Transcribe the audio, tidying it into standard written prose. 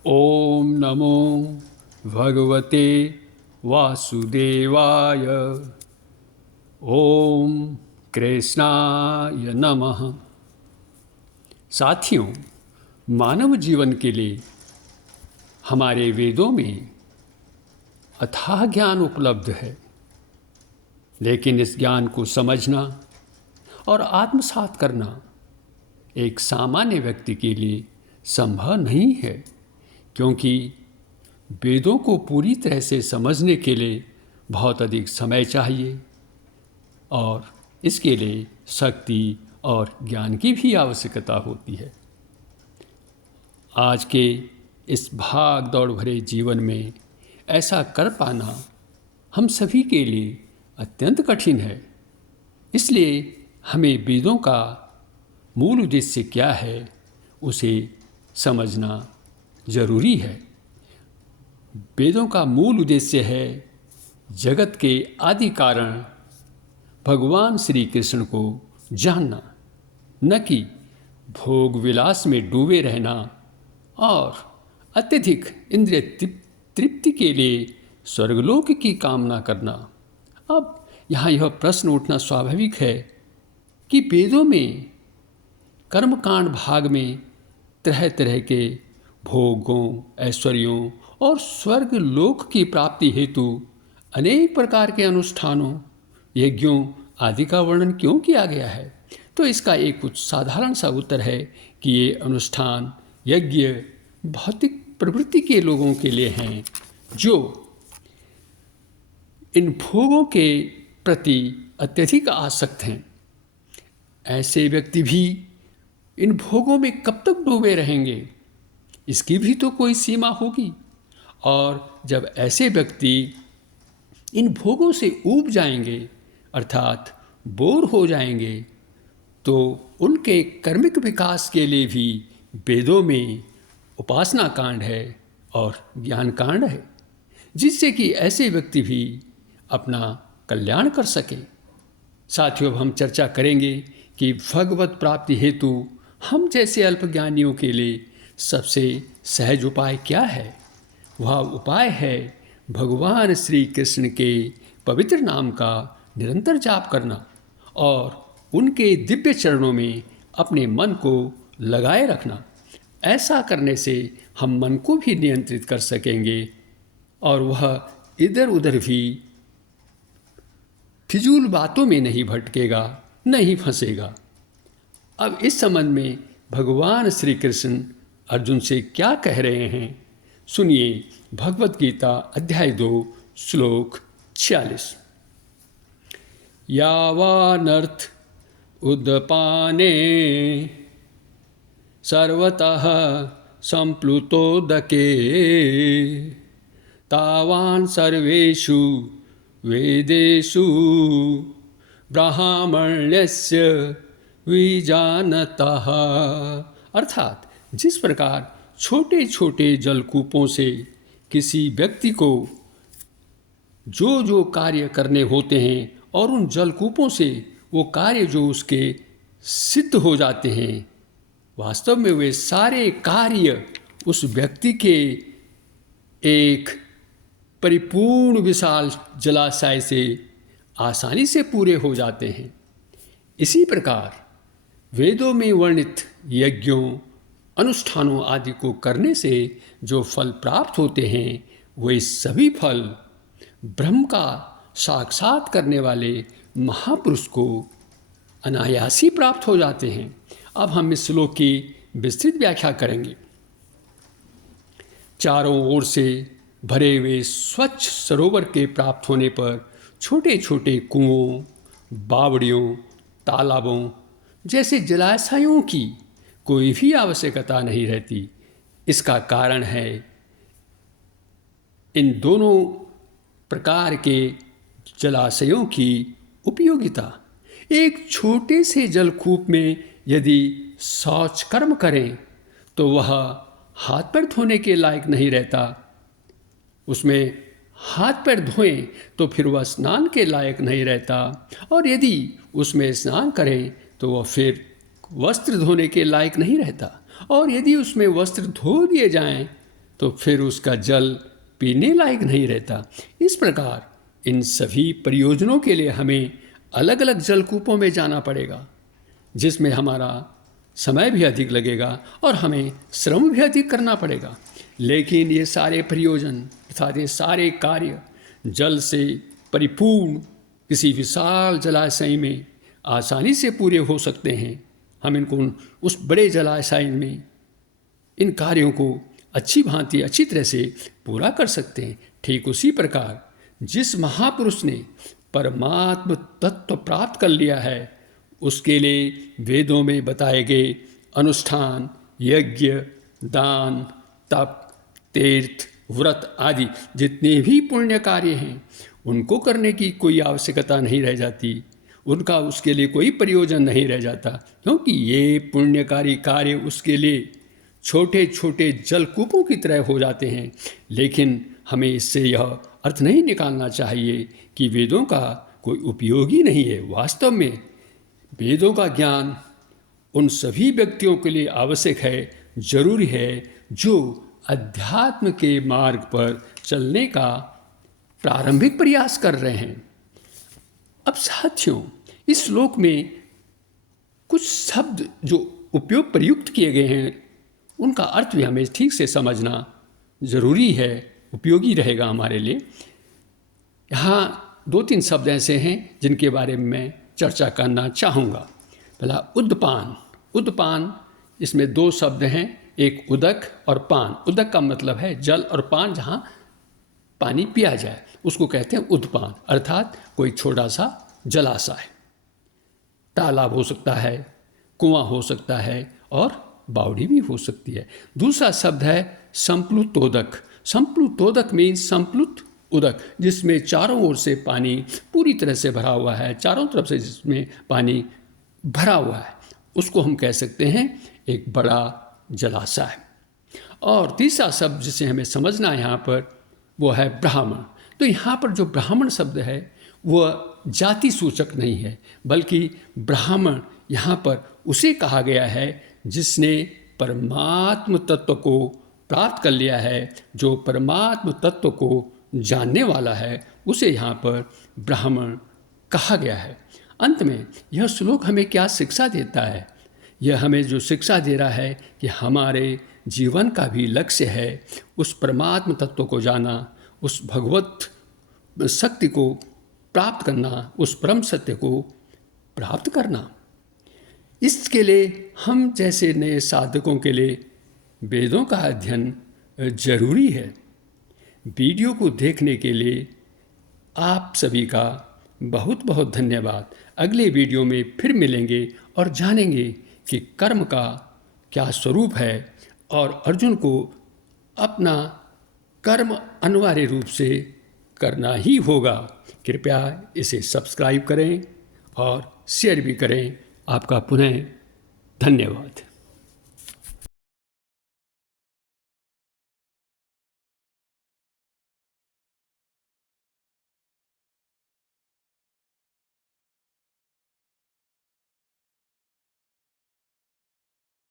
ओम नमो भगवते वासुदेवाय। ओम कृष्णाय नमः। साथियों, मानव जीवन के लिए हमारे वेदों में अथाह ज्ञान उपलब्ध है, लेकिन इस ज्ञान को समझना और आत्मसात करना एक सामान्य व्यक्ति के लिए संभव नहीं है, क्योंकि वेदों को पूरी तरह से समझने के लिए बहुत अधिक समय चाहिए और इसके लिए शक्ति और ज्ञान की भी आवश्यकता होती है। आज के इस भाग दौड़ भरे जीवन में ऐसा कर पाना हम सभी के लिए अत्यंत कठिन है। इसलिए हमें वेदों का मूल उद्देश्य क्या है उसे समझना जरूरी है। वेदों का मूल उद्देश्य है जगत के आदि कारण भगवान श्री कृष्ण को जानना, न कि भोग विलास में डूबे रहना और अत्यधिक इंद्रिय तृप्ति के लिए स्वर्गलोक की कामना करना। अब यहाँ यह प्रश्न उठना स्वाभाविक है कि वेदों में कर्मकांड भाग में तरह तरह के भोगों, ऐश्वर्यों और स्वर्ग लोक की प्राप्ति हेतु अनेक प्रकार के अनुष्ठानों, यज्ञों आदि का वर्णन क्यों किया गया है। तो इसका एक कुछ साधारण सा उत्तर है कि ये अनुष्ठान, यज्ञ भौतिक प्रवृत्ति के लोगों के लिए हैं जो इन भोगों के प्रति अत्यधिक आसक्त हैं। ऐसे व्यक्ति भी इन भोगों में कब तक डूबे रहेंगे, इसकी भी तो कोई सीमा होगी। और जब ऐसे व्यक्ति इन भोगों से ऊब जाएंगे अर्थात बोर हो जाएंगे, तो उनके कर्मिक विकास के लिए भी वेदों में उपासना कांड है और ज्ञान कांड है, जिससे कि ऐसे व्यक्ति भी अपना कल्याण कर सके। साथियों, अब हम चर्चा करेंगे कि भगवत प्राप्ति हेतु हम जैसे अल्पज्ञानियों के लिए सबसे सहज उपाय क्या है। वह उपाय है भगवान श्री कृष्ण के पवित्र नाम का निरंतर जाप करना और उनके दिव्य चरणों में अपने मन को लगाए रखना। ऐसा करने से हम मन को भी नियंत्रित कर सकेंगे और वह इधर उधर भी फिजूल बातों में नहीं भटकेगा, नहीं फंसेगा। अब इस संबंध में भगवान श्री कृष्ण अर्जुन से क्या कह रहे हैं, सुनिए। भगवत गीता अध्याय 2 श्लोक 46। यावानर्थ उदपाने सर्वतः संप्लुतोदके तावान् सर्वेषु वेदेषु ब्राह्मण्यस्य विजानतः। अर्थात जिस प्रकार छोटे छोटे जलकूपों से किसी व्यक्ति को जो जो कार्य करने होते हैं और उन जलकूपों से वो कार्य जो उसके सिद्ध हो जाते हैं, वास्तव में वे सारे कार्य उस व्यक्ति के एक परिपूर्ण विशाल जलाशय से आसानी से पूरे हो जाते हैं। इसी प्रकार वेदों में वर्णित यज्ञों, अनुष्ठानों आदि को करने से जो फल प्राप्त होते हैं, वे सभी फल ब्रह्म का साक्षात करने वाले महापुरुष को अनायासी प्राप्त हो जाते हैं। अब हम इस श्लोक की विस्तृत व्याख्या करेंगे। चारों ओर से भरे हुए स्वच्छ सरोवर के प्राप्त होने पर छोटे छोटे कुओं, बावड़ियों, तालाबों जैसे जलाशयों की कोई भी आवश्यकता नहीं रहती। इसका कारण है इन दोनों प्रकार के जलाशयों की उपयोगिता। एक छोटे से जलकूप में यदि शौच कर्म करें तो वह हाथ पैर धोने के लायक नहीं रहता। उसमें हाथ पैर धोएं तो फिर वह स्नान के लायक नहीं रहता, और यदि उसमें स्नान करें तो वह फिर वस्त्र धोने के लायक नहीं रहता, और यदि उसमें वस्त्र धो दिए जाएं तो फिर उसका जल पीने लायक नहीं रहता। इस प्रकार इन सभी प्रयोजनों के लिए हमें अलग अलग जलकूपों में जाना पड़ेगा, जिसमें हमारा समय भी अधिक लगेगा और हमें श्रम भी अधिक करना पड़ेगा। लेकिन ये सारे प्रयोजन अर्थात ये सारे कार्य जल से परिपूर्ण किसी विशाल जलाशय में आसानी से पूरे हो सकते हैं। हम इनको उस बड़े जलाशय में इन कार्यों को अच्छी भांति अच्छी तरह से पूरा कर सकते हैं। ठीक उसी प्रकार जिस महापुरुष ने परमात्म तत्व प्राप्त कर लिया है, उसके लिए वेदों में बताए गए अनुष्ठान, यज्ञ, दान, तप, तीर्थ, व्रत आदि जितने भी पुण्य कार्य हैं, उनको करने की कोई आवश्यकता नहीं रह जाती, उनका उसके लिए कोई प्रयोजन नहीं रह जाता, क्योंकि ये पुण्यकारी कार्य उसके लिए छोटे छोटे जलकूपों की तरह हो जाते हैं। लेकिन हमें इससे यह अर्थ नहीं निकालना चाहिए कि वेदों का कोई उपयोग ही नहीं है। वास्तव में वेदों का ज्ञान उन सभी व्यक्तियों के लिए आवश्यक है, जरूरी है, जो अध्यात्म के मार्ग पर चलने का प्रारंभिक प्रयास कर रहे हैं। अब साथियों, इस श्लोक में कुछ शब्द जो उपयोग प्रयुक्त किए गए हैं, उनका अर्थ भी हमें ठीक से समझना जरूरी है, उपयोगी रहेगा हमारे लिए। यहाँ 2-3 शब्द ऐसे हैं जिनके बारे में मैं चर्चा करना चाहूँगा। पहला उद्पान। उद्पान, इसमें 2 शब्द हैं, एक उदक और पान। उदक का मतलब है जल और पान जहाँ पानी पिया जाए, उसको कहते हैं उद्पान, अर्थात कोई छोटा सा जलाशय, तालाब हो सकता है, कुआं हो सकता है और बावड़ी भी हो सकती है। दूसरा शब्द है संप्लुतोदक। संप्लुतोदक मीन्स संप्लुत उदक, जिसमें चारों ओर से पानी पूरी तरह से भरा हुआ है, चारों तरफ से जिसमें पानी भरा हुआ है, उसको हम कह सकते हैं एक बड़ा जलाशय। और तीसरा शब्द जिसे हमें समझना है यहाँ पर, वो है ब्राह्मण। तो यहाँ पर जो ब्राह्मण शब्द है वह जाति सूचक नहीं है, बल्कि ब्राह्मण यहाँ पर उसे कहा गया है जिसने परमात्म तत्व को प्राप्त कर लिया है, जो परमात्म तत्व को जानने वाला है, उसे यहाँ पर ब्राह्मण कहा गया है। अंत में यह श्लोक हमें क्या शिक्षा देता है? यह हमें जो शिक्षा दे रहा है कि हमारे जीवन का भी लक्ष्य है उस परमात्म तत्व को जाना, उस भगवत शक्ति को प्राप्त करना, उस परम सत्य को प्राप्त करना। इसके लिए हम जैसे नए साधकों के लिए वेदों का अध्ययन जरूरी है। वीडियो को देखने के लिए आप सभी का बहुत बहुत धन्यवाद। अगले वीडियो में फिर मिलेंगे और जानेंगे कि कर्म का क्या स्वरूप है और अर्जुन को अपना कर्म अनिवार्य रूप से करना ही होगा। कृपया इसे सब्सक्राइब करें और शेयर भी करें। आपका पुनः धन्यवाद।